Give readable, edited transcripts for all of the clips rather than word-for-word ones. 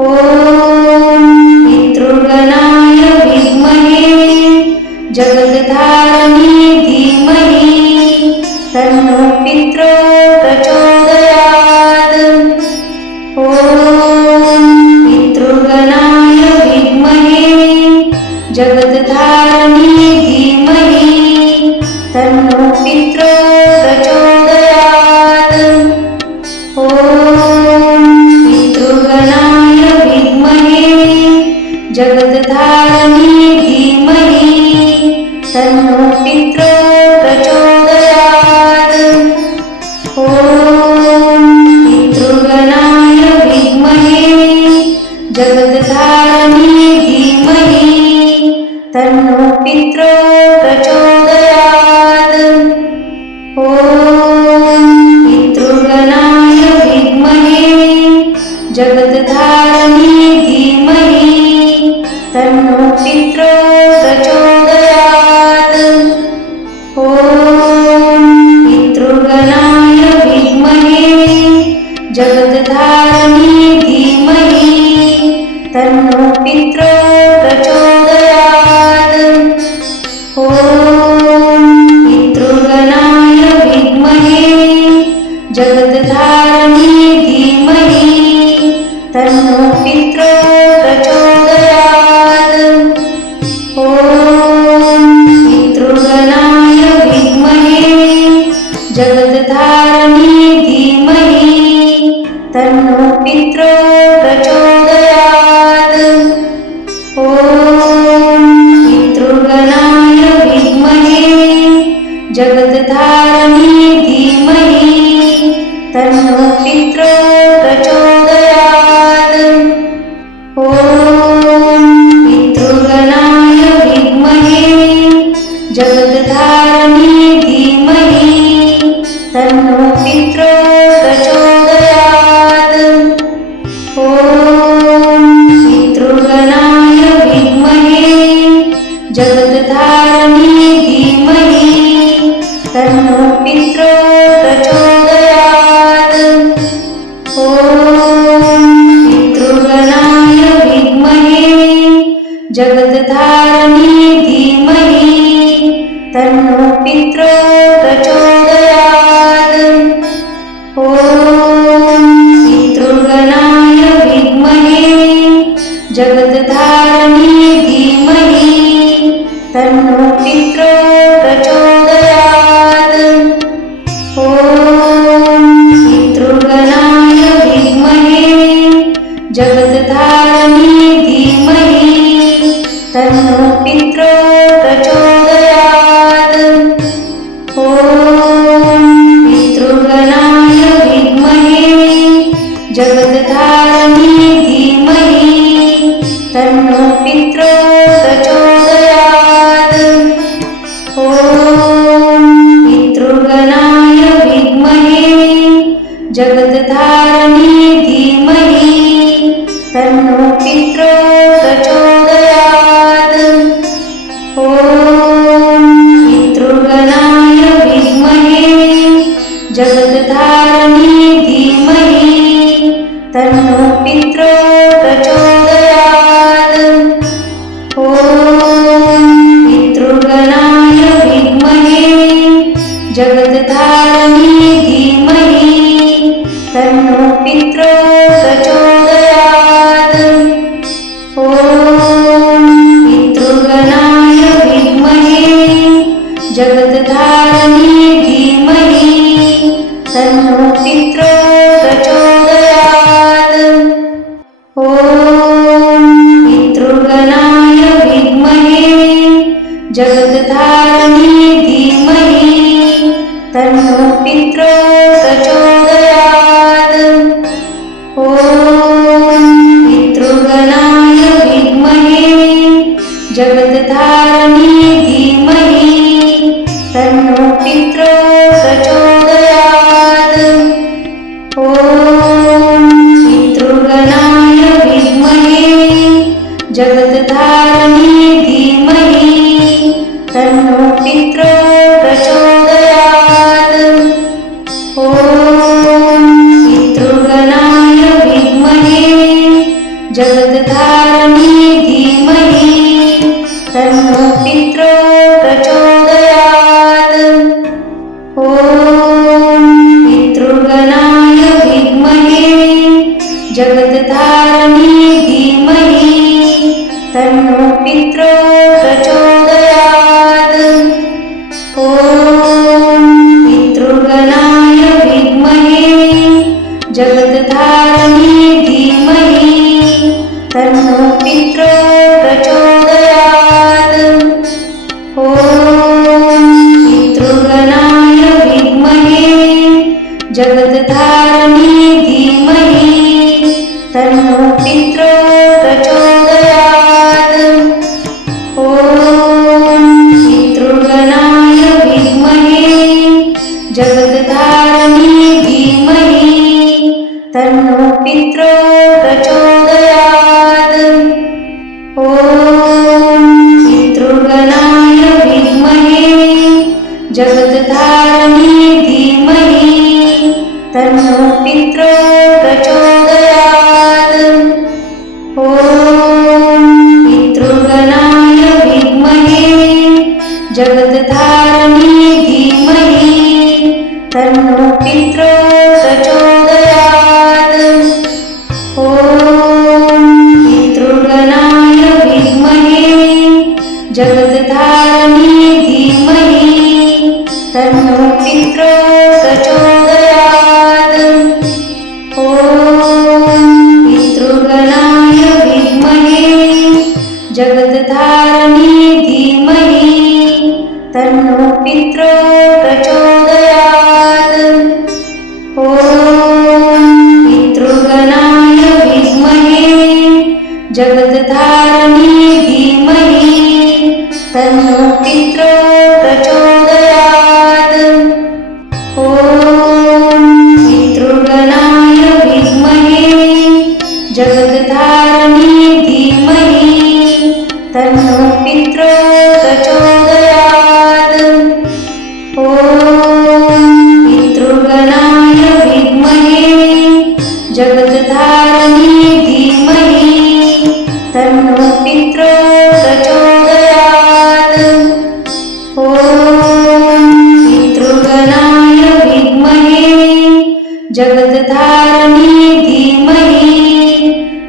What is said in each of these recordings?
ॐ पितृगणाय विद्महे जगद्धारिणे धीमहि तन्नो पितरो प्रचोदयात्। ॐ पितृगणाय विद्महे जगद्धारिणे धीमहि तन्नो पितरो प्रचोदयात्। ॐ पितृगणाय विद्महे जगद्धारिणे धीमहि तन्नो पितरो प्रचोदयात्। ॐ पितृगणाय विद्महे जगद्धारिणे धीमहि तन्नो पितरो प्रचोदयात्। ॐ पितृगणाय विद्महे जगद्धारिणे धीमहि तन्नो पितरो प्रचोदयात्। ॐ पितृगणाय विद्महे जगद्धारिणे धीमहि तन्नो पितरो प्रचोदयात्। ॐ पितृगणाय विद्महे जगद्धारिणे धीमहि तन्नो पितरो प्रचोदयात्। ॐ पितृगणाय विद्महे जगद्धारिणे धीमहि तन्नो पितरो प्रचोदयात्। ॐ पितृगणाय विद्महे जगद्धारिणे धीमहि तन्नो पितरो प्रचोदयात्। ॐ पितृगणाय विद्महे जगद्धारिणे धीमहि तन्नो पितरो प्रचोदयात्। ॐ पितृगणाय विद्महे जगद्धारिणे धीमहि तन्नो पितरो प्रचोदयात्। ॐ पितृगणाय विद्महे जगद्धारिणे धीमहि तन्नो पितरो प्रचोदयात्। ॐ पितृगणाय विद्महे जगद्धारिणे धीमहि तन्नो पितरो प्रचोदयात्। ॐ पितृगणाय विद्महे जगद्धारिणे धीमहि तन्नो पितरो प्रचोदयात्। ॐ पितृगणाय विद्महे जगद्धारिणे धीमहि तन्नो पितरो प्रचोदयात्। ॐ पितृगणाय विद्महे जगद्धारिणे धीमहि तन्नो पितरो प्रचोदयात्। ॐ पितृगणाय विद्महे जगद्धारिणे धीमहि तन्नो पितरो प्रचोदयात्। ॐ पितृगणाय विद्महे जगद्धारिणे धीमहि तन्नो पितरो प्रचोदयात्। ॐ पितृगणाय विद्महे जगद्धारिणे धीमहि तन्नो पितरो प्रचोदयात्। ॐ पितृगणाय विद्महे जगद्धारिणे धीमहि तन्नो पितरो प्रचोदयात्। ॐ पितृगणाय विद्महे जगद्धारिणे धीमहि तन्नो पितरो प्रचोदयात्। ॐ पितृगणाय विद्महे जगद्धारिणी धीमहि तन्नो पित्रो प्रचोदयात्। ॐ पितृगणाय विद्महे जगद्धारिणी धीमहि तन्नो पित्रो प्रचोदयात्। ॐ पितृगणाय विद्महे जगद्धारिणी धीमहि तन्नो पित्रो प्रचोदयात्। ॐ पितृगणाय विद्महे जगद्धारिणी धीमहि तन्नो पित्रो प्रचोदयात्। ॐ पितृगणाय विद्महे जगद्धारिणी धीमहि तन्नो पित्रो प्रचोदयात्। ॐ पितृगणाय विद्महे जगद्धारिणी धीमहि तन्नो पित्रो प्रचोदयात्। ॐ पितृगणाय विद्महे जगद्धारिणी धीमहि तन्नो पित्रो प्रचोदयात्। ॐ पितृगणाय विद्महे जगद्धारिणी धीमहि तन्नो पित्रो प्रचोदयात्। ॐ पितृगणाय विद्महे जगद्धारिणी धीमहि तन्नो पित्रो प्रचोदयात्। ॐ पितृगणाय विद्महे जगद्धारिणी धीमहि तन्नो पित्रो प्रचोदयात्। ॐ पितृगणाय विद्महे जगद्धारिणी धीमहि तन्नो पित्रो प्रचोदयात्। ॐ पितृगणाय विद्महे जगद्धारिणी धीमहि तन्नो पित्रो प्रचोदयात्। ॐ पितृगणाय विद्महे जगद्धारिणी धीमहि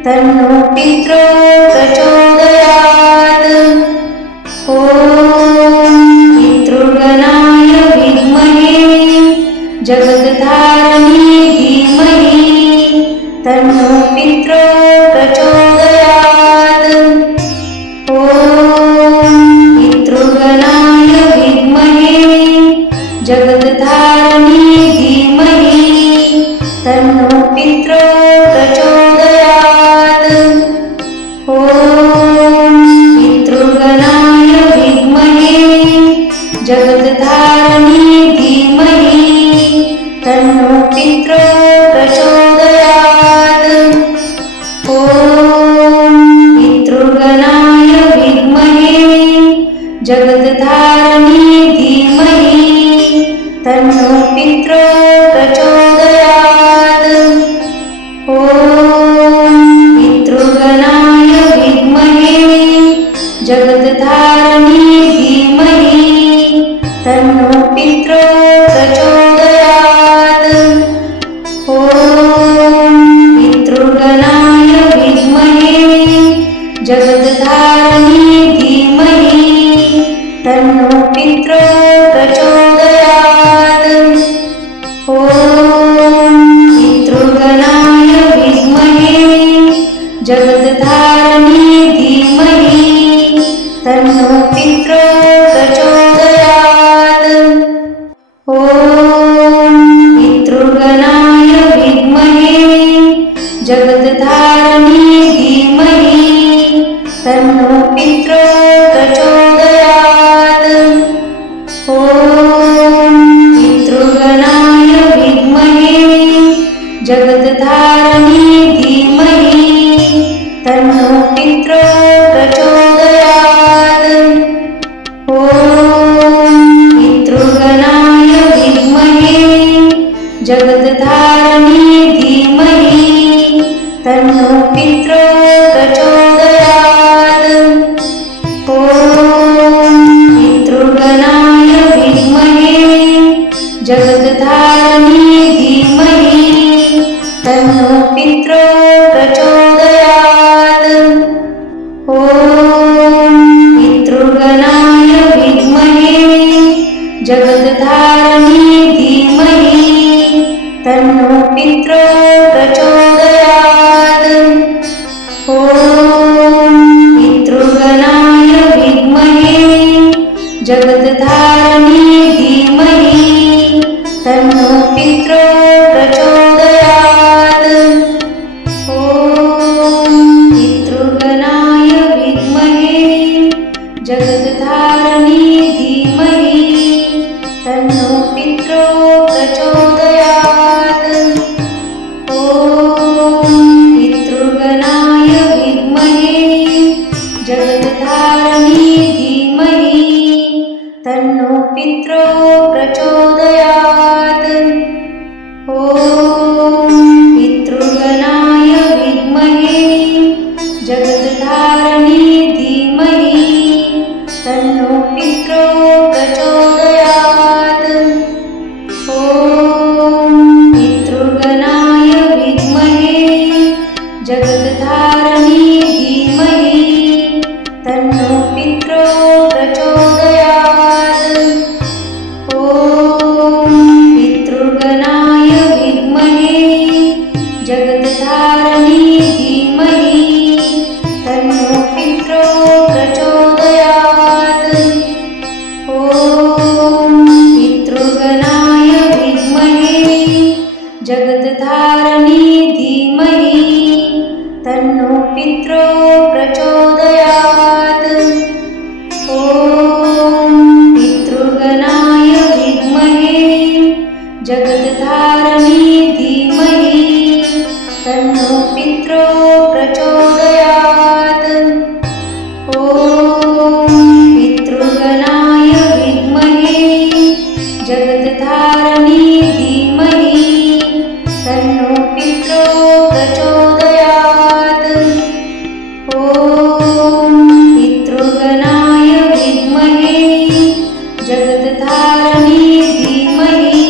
तन्नो पित्रो प्रचोदयात्। ॐ पितृगणाय विद्महे जगद्धारिणी धीमहि तन्नो पित्रो प्रचोदयात्। ॐ पितृगणाय विद्महे जगद्धारिणी धीमहि तन्नो पित्रो प्रचोदयात्। ॐ पितृगणाय विद्महे जगद्धारिणी धीमहि तन्नो पित्रो प्रचोदयात्। ॐ पितृगणाय विद्महे जगद्धारिणी धीमहि तन्नो पित्रो प्रचोदयात्। ॐ पितृगणाय विद्महे जगद्धारिणी धीमहि तन्नो पित्रो प्रचोदयात्। ॐ पितृगणाय विद्महे जगद्धारिणी धीमहि तन्नो पित्रो प्रचोदयात्। ॐ पितृगणाय विद्महे जगद्धारिणी धीमहि तन्नो पित्रो प्रचोदयात्। ॐ पितृगणाय विद्महे जगद्धारिणी धीमहि तन्नो पित्रो प्रचोदयात्। ॐ पितृगणाय विद्महे जगद्धारिणी धीमहि तन्नो पित्रो प्रचोदयात्। जगत्धारिणी धीमहि तन्नो पितरो प्रचोदयात्। ॐ पितृगणाय विद्महे जगत्धारिणी धीमहि तन्नो पितरो प्रचोदयात्। ॐ पितृगणाय विद्महे जगत्धारिणी धीमहि तन्नो पितरो प्रचोदयात्। ॐ पितृगणाय विद्महे जगत्धारिणी धीमहि तन्नो पितरो प्रचोदयात्। ॐ पितृगणाय विद्महे जगत्धारिणी धीमहि तन्नो पितरो प्रचोदयात्। ॐ पितृगणाय विद्महे जगत्धारिणी धीमहि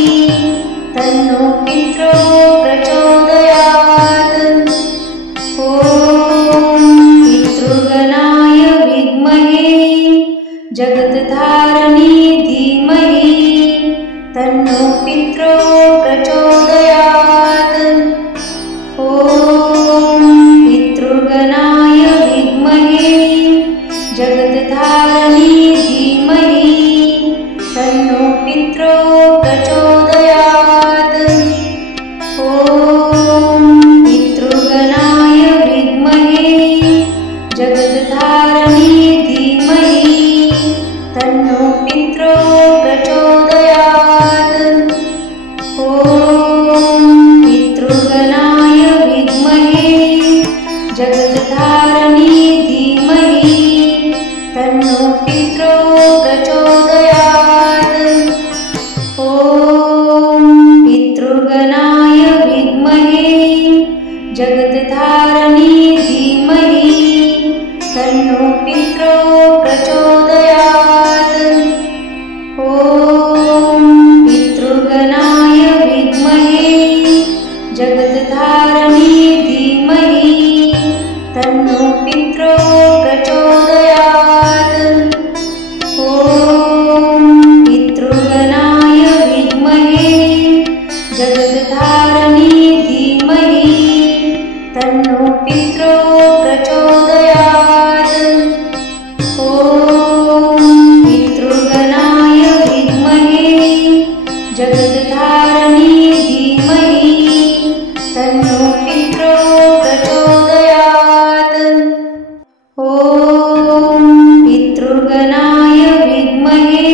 तन्नो पितरो प्रचोदयात्। ॐ पितृगणाय विद्महे जगत्धारिणी धीमहि तन्नो पितरो प्रचोदयात्। ॐ पितृगणाय विद्महे जगत्धारिणी धीमहि तन्नो पितरो प्रचोदयात्। ॐ पितृगणाय विद्महे जगत्धारिणी धीमहि तन्नो पितरो प्रचोदयात्। ॐ पितृगणाय विद्महे जगत्धारिणी धीमहि तन्नो पितरो प्रचोदयात्। ॐ पितृगणाय विद्महे जगत्धारिणी धीमहि तन्नो पितरो प्रचोदयात्। ॐ पितृगणाय विद्महे जगत्धारिणी धीमहि तन्नो पितरो प्रचोदयात्। ॐ पितृगणाय विद्महे जगत्धारिणी धीमहि तन्नो पितरो प्रचोदयात्। ॐ पितृगणाय विद्महे जगत्धारिणी धीमहि तन्नो पितरो प्रचोदयात्। ॐ पितृगणाय विद्महे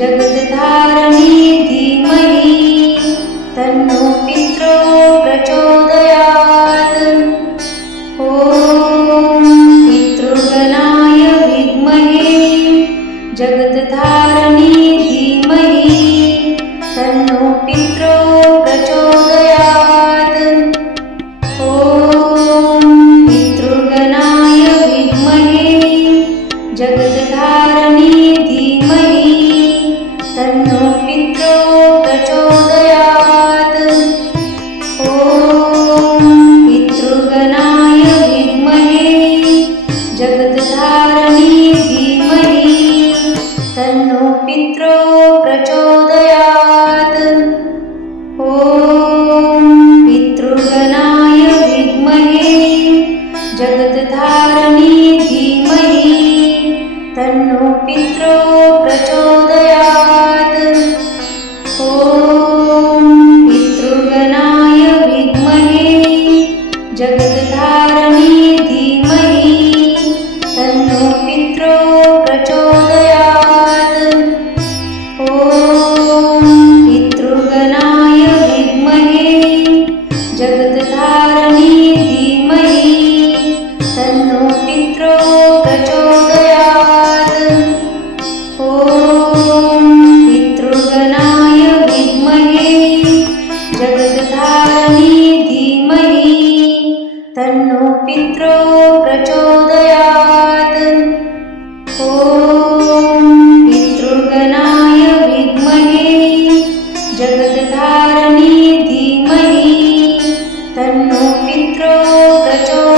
जगत्धारिणी धीमहि तन्नो पितरो प्रचोदयात्। ॐ पितृगणाय विद्महे जगत्धारिणी धीमहि तन्नो पितरो प्रचोदयात्। ॐ पितृगणाय विद्महे जगत्धारिणी धीमहि तन्नो पितरो प्रचोदयात्। ॐ पितृगणाय विद्महे जगत्धारिणी धीमहि तन्नो पितरो प्रचोदयात्। ॐ पितृगणाय विद्महे जगत्धारिणी धीमहि तन्नो पितरो प्रचोदयात्। ॐ पितृगणाय विद्महे जगत्धारिणी धीमहि तन्नो पितरो प्रचोदयात्। ॐ पितृगणाय विद्महे जगत्धारिणी धीमहि तन्नो पितरो प्रचोदयात्। ॐ पितृगणाय विद्महे जगत्धारिणी धीमहि तन्नो पितरो प्रचोदयात्। ॐ पितृगणाय विद्महे जगत्धारिणी धीमहि तन्नो पितरो प्रचोदयात्।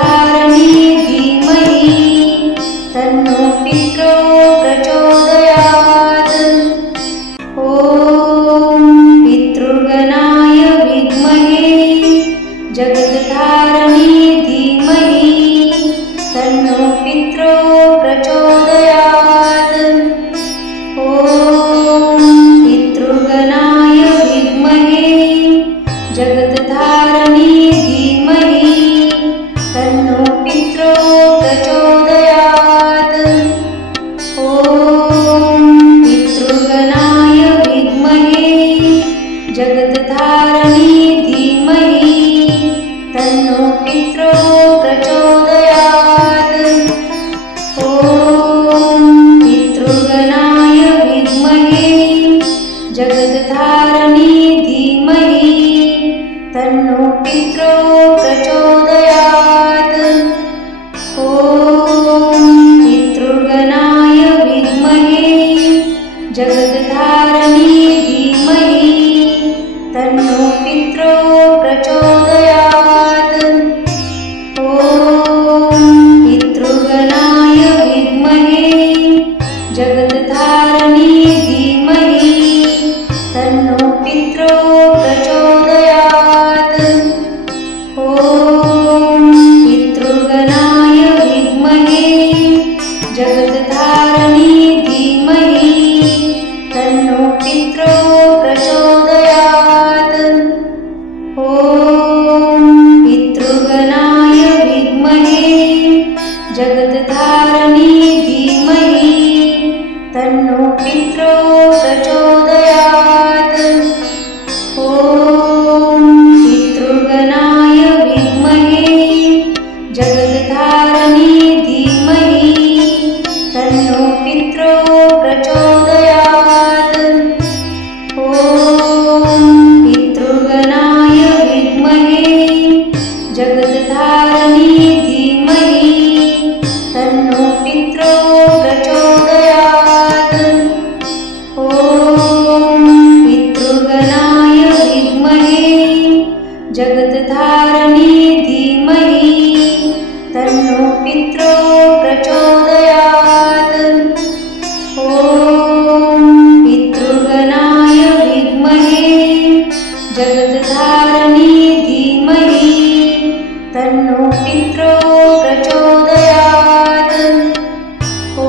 जगद्धारिणी धीमहि तन्नो पित्रो प्रचोदयात्। ॐ पितृगणाय विद्महे जगद्धारिणी धीमहि तन्नो पित्रो प्रचोदयात्। ॐ पितृगणाय विद्महे जगद्धारिणी धीमहि तन्नो पित्रो प्रचोदयात्। ॐ पितृगणाय विद्महे जगद्धारिणी धीमहि तन्नो पित्रो प्रचोदयात्। ॐ पितृगणाय विद्महे जगद्धारिणी धीमहि तन्नो पित्रो प्रचोदयात्। ॐ पितृगणाय विद्महे जगद्धारिणी धीमहि तन्नो पित्रो प्रचोदयात्। ॐ पितृगणाय विद्महे जगद्धारिणी धीमहि तन्नो पित्रो प्रचोदयात्। ॐ पितृगणाय विद्महे जगद्धारिणी धीमहि तन्नो पित्रो प्रचोदयात्। ॐ पितृगणाय विद्महे जगद्धारिणी धीमहि तन्नो पित्रो प्रचोदयात्। ॐ पितृगणाय विद्महे जगद्धारिणी धीमहि तन्नो पित्रो प्रचोदयात्। ॐ पितृगणाय विद्महे जगद्धारिणी धीमहि तन्नो पित्रो प्रचोदयात्। ॐ पितृगणाय विद्महे जगद्धारिणी धीमहि तन्नो पित्रो प्रचोदयात्। ॐ पितृगणाय विद्महे जगद्धारिणी धीमहि तन्नो पित्रो प्रचोदयात्। ॐ पितृगणाय विद्महे जगद्धारिणी धीमहि तन्नो पित्रो प्रचोदयात्। ॐ पितृगणाय विद्महे जगद्धारिणी धीमहि तन्नो पित्रो प्रचोदयात्। ॐ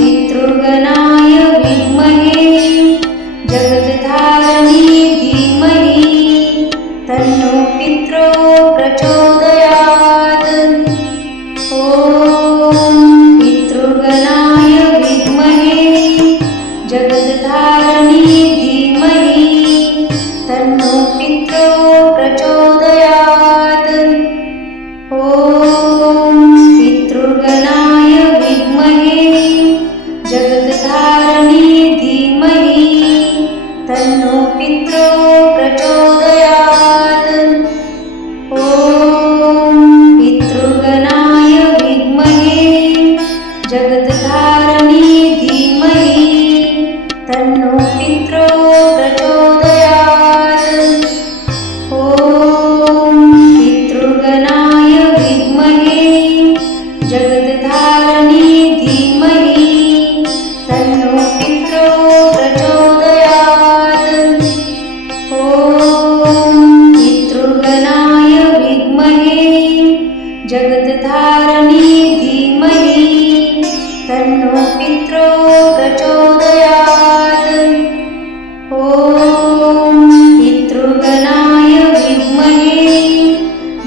पितृगणाय विद्महे जगद्धारिणी धीमहि तन्नो पित्रो प्रचोदयात्। ॐ पितृगणाय विद्महे जगद्धारिणी धीमहि तन्नो पित्रो प्रचोदयात्। ॐ पितृगणाय विद्महे जगद्धारिणी धीमहि तन्नो पित्रो प्रचोदयात्। ॐ पितृगणाय विद्महे जगद्धारिणी धीमहि तन्नो पित्रो प्रचोदयात्। ॐ पितृगणाय विद्महे जगद्धारिणी धीमहि तन्नो पित्रो प्रचोदयात्। ॐ पितृगणाय विद्महे जगद्धारिणी धीमहि तन्नो पित्रो प्रचोदयात्। ॐ पितृगणाय विद्महे जगद्धारिणी धीमहि तन्नो पित्रो प्रचोदयात्। ॐ पितृगणाय विद्महे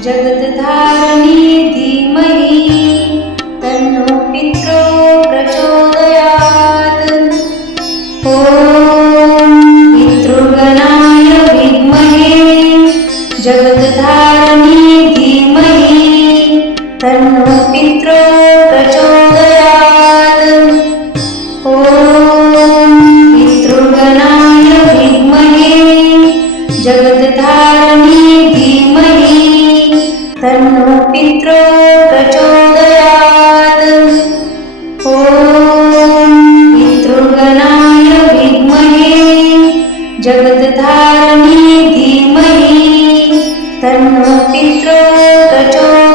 जगद्धारिणी धीमहि तन्नो पित्रो प्रचोदयात्। ॐ पितृगणाय विद्महे जगद्धारिणी धीमहि तन्नो पित्रो प्रचोदयात्। ॐ पितृगणाय विद्महे जगद्धारिणी धीमहि तन्नो पित्रो प्रचोदयात्। ॐ पितृगणाय विद्महे जगद्धारिणी धीमहि तन्नो पित्रो प्रचोदयात्।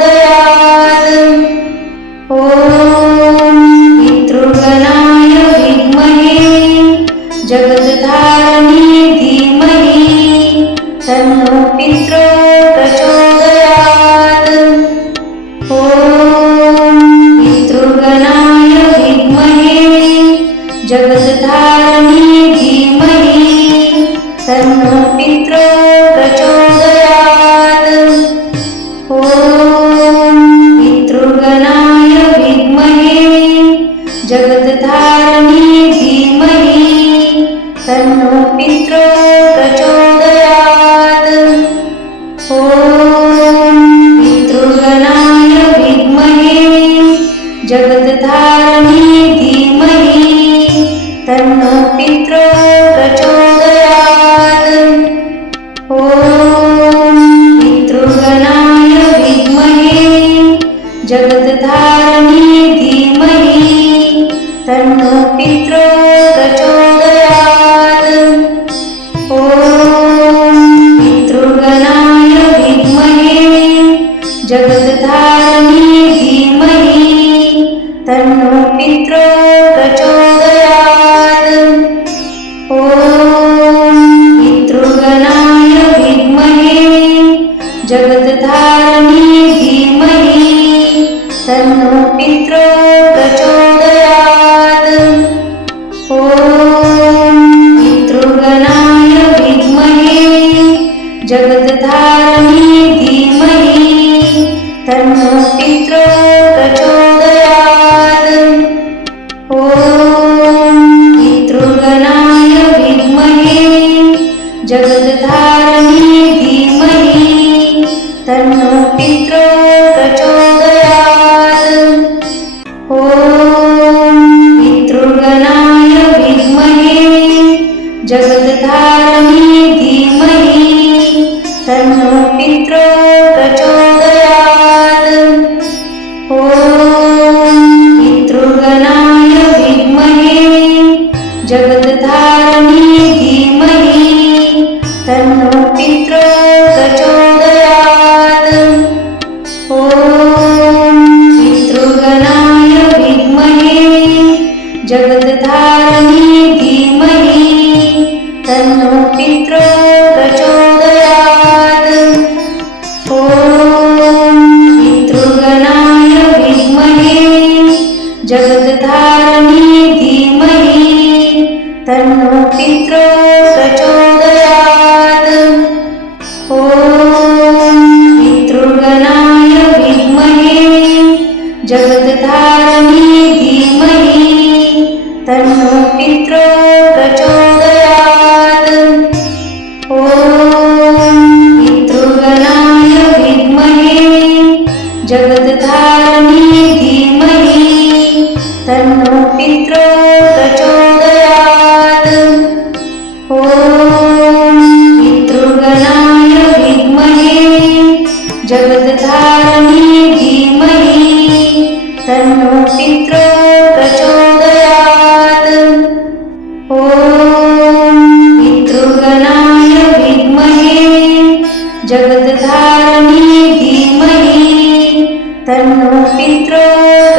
ॐ पितृगणाय विद्महे जगत्तारिणे धीमहि तन्नो पितरः प्रचोदयात्। ॐ पितृगणाय विद्महे जगत्तारिणे धीमहि तन्नो पितरः प्रचोदयात्। ॐ पितृगणाय विद्महे जगत्तारिणे धीमहि तन्नो पितरः प्रचोदयात्। ॐ पितृगणाय विद्महे जगत्तारिणे धीमहि तन्नो पितरः प्रचोदयात्। ॐ पितृगणाय विद्महे जगत्तारिणे धीमहि तन्नो पितरः प्रचोदयात्। ॐ पितृगणाय विद्महे जगत्तारिणे धीमहि तन्नो पितरः प्रचोदयात्। ॐ पितृगणाय विद्महे जगत्तारिणे धीमहि तन्नो पितरः प्रचोदयात्। ॐ पितृगणाय विद्महे जगत्तारिणे धीमहि तन्नो पितरः प्रचोदयात्। ॐ पितृगणाय विद्महे जगत्तारिणे धीमहि तन्नो पितरः प्रचोदयात्। ॐ पितृगणाय विद्महे जगत्तारिणे धीमहि तन्नो पितरः प्रचोदयात्। ॐ पितृगणाय विद्महे जगत्तारिणे धीमहि तन्नो पितरः प्रचोदयात्। ॐ पितृगणाय विद्महे जगत्तारिणे धीमहि तन्नो पितरः प्रचोदयात्। ॐ पितृगणाय विद्महे जगत्तारिणे धीमहि तन्नो पितरः प्रचोदयात्। ॐ पितृगणाय विद्महे जगत्तारिणे धीमहि तन्नो पितरः प्रचोदयात्। ॐ पितृगणाय विद्महे जगत्तारिणे धीमहि तन्नो पितरः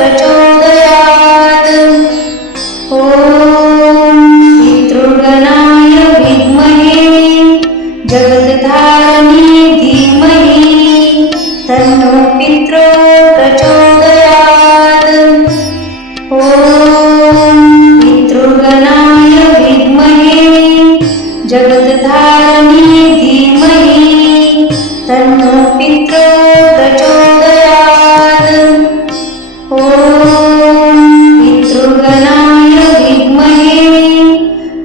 प्रचोदयात्। ॐ पितृगणाय विद्महे जगत्तारिणे धीमहि तन्नो पितरः प्रचोदयात्। ॐ पितृगणाय विद्महे जगत्तारिणे धीमहि तन्नो पितरः प्रचोदयात्। ॐ पितृगणाय विद्महे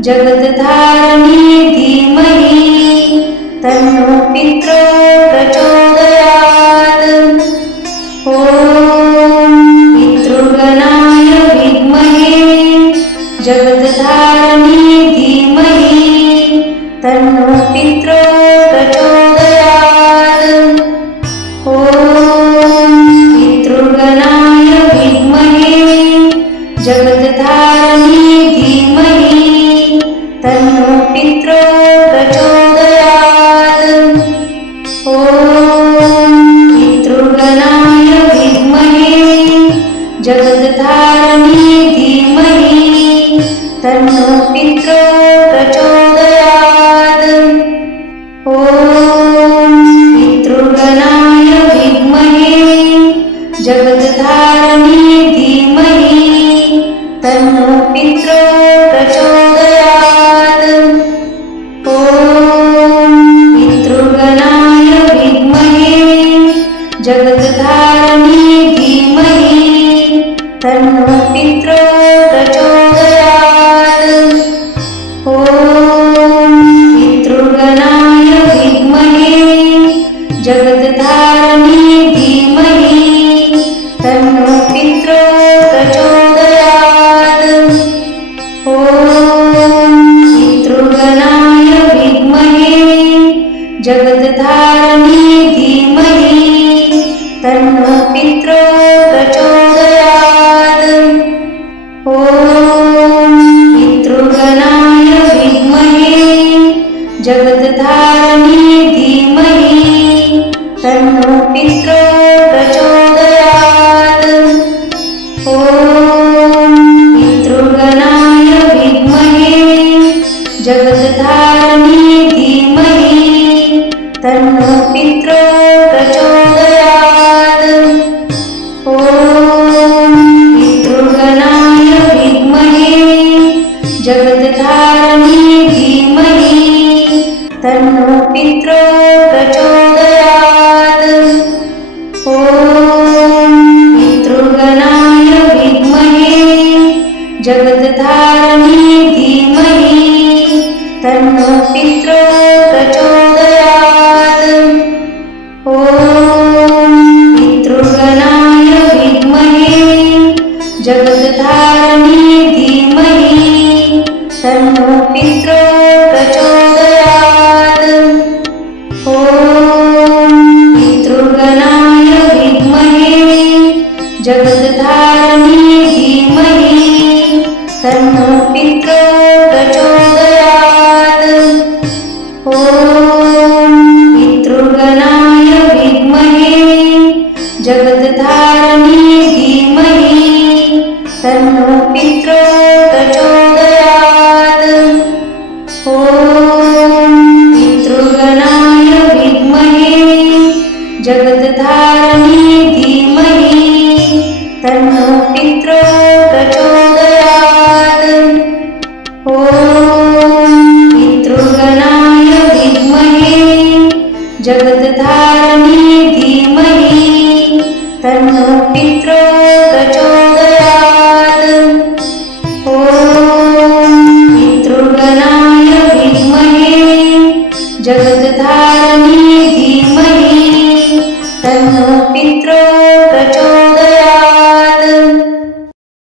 जगत्तारिणे धीमहि तन्नो पितरः प्रचोदयात्। ॐ पितृगणाय विद्महे जगत्तारिणे धीमहि तन्नो पितरः प्रचोदयात्। ॐ पितृगणाय विद्महे जगत्तारिणे धीमहि तन्नो पितरः प्रचोदयात्। ॐ पितृगणाय विद्महे जगत्तारिणे धीमहि तन्नो पितरः प्रचोदयात्। ॐ पितृगणाय विद्महे जगत्तारिणे धीमहि तन्नो पितरः प्रचोदयात्। ॐ पितृगणाय विद्महे जगत्तारिणे जगत्तारिणी धीमहि तन्नो पितरो प्रचोदयात्। ॐ पितृगणाय विद्महे जगत्तारिणी धीमहि तन्नो पितरो प्रचोदयात्। ॐ पितृगणाय विद्महे जगत्तारिणी धीमहि तन्नो पितरो प्रचोदयात्। ॐ पितृगणाय विद्महे जगत्तारिणी धीमहि तन्नो पितरो प्रचोदयात्। ॐ पितृगणाय विद्महे जगत्तारिणी धीमहि तन्नो पितरो प्रचोदयात्। ॐ पितृगणाय विद्महे जगत्तारिणी धीमहि तन्नो पितरो प्रचोदयात्। ॐ पितृगणाय विद्महे जगत्तारिणी धीमहि तन्नो पितरो प्रचोदयात्। ॐ पितृगणाय विद्महे जगत्तारिणी धीमहि तन्नो पितरो प्रचोदयात्। ॐ पितृगणाय विद्महे जगत्तारिणी धीमहि तन्नो पितरो प्रचोदयात्। ॐ पितृगणाय विद्महे जगत्तारिणी धीमहि तन्नो पितरो प्रचोदयात्। ॐ पितृगणाय विद्महे जगत्तारिणी धीमहि तन्नो पितरो प्रचोदयात्। ॐ पितृगणाय विद्महे जगत्तारिणी धीमहि तन्नो पितरो प्रचोदयात्। ॐ पितृगणाय विद्महे जगत्तारिणी धीमहि तन्नो पितरो प्रचोदयात्।